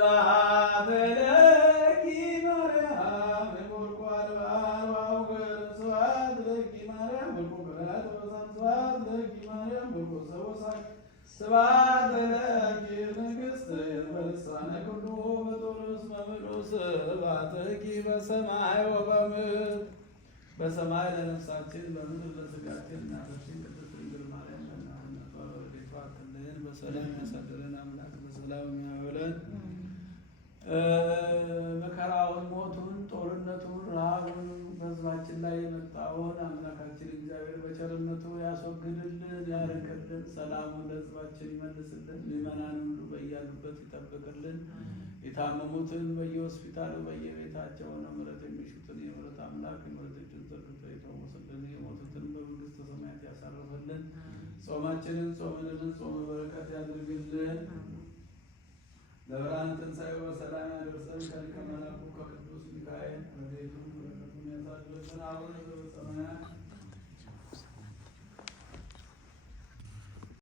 ስብሐት ለኪ ማርያም ወልቋል ባልዋውገር ስብሐት ለኪ ማርያም ወልቆበላት ወበሳም ስብሐት ለኪ ማርያም ወልቆሰወሳይ ስብሐት ለኪ ንግሥት በልሳነ ኩሉ በጦርስ መምሎ ስብሐት ለኪ በሰማይ ወበምድር በሰማይ ለነፍሳችን በምድር ለሥጋችን እናታችን ቅድስት ድንግል ማርያም ለእናትነቷ በረድኤቷ አትለየን። በሰላም ያሳድረን አምላክ በሰላም ያውለን። መከራውን፣ ሞቱን፣ ጦርነቱን፣ ረሃቡን በሕዝባችን ላይ የመጣውን አምላካችን እግዚአብሔር በቸርነቱ ያስወግድልን፣ ያርቅልን። ሰላሙን ለሕዝባችን ይመልስልን። ምዕመናን ሁሉ በያሉበት ይጠብቅልን። የታመሙትን በየሆስፒታሉ በየቤታቸው ነው ምሕረት የሚሹትን የምሕረት አምላክ የምሕረት እጁን ዘርግቶ ይፈውስልን። የሞቱትን በመንግሥተ ሰማያት ያሳርፍልን። ጾማችንን ጾምልን ጾመ በረከት ያድርግልን። ለብርሃነ ትንሣኤው በሰላም ያደርሰን። ከሊቀ መላኩ ከቅዱስ ሚካኤል ረድኤቱን በረከቱን ያሳድርብን። አቡነ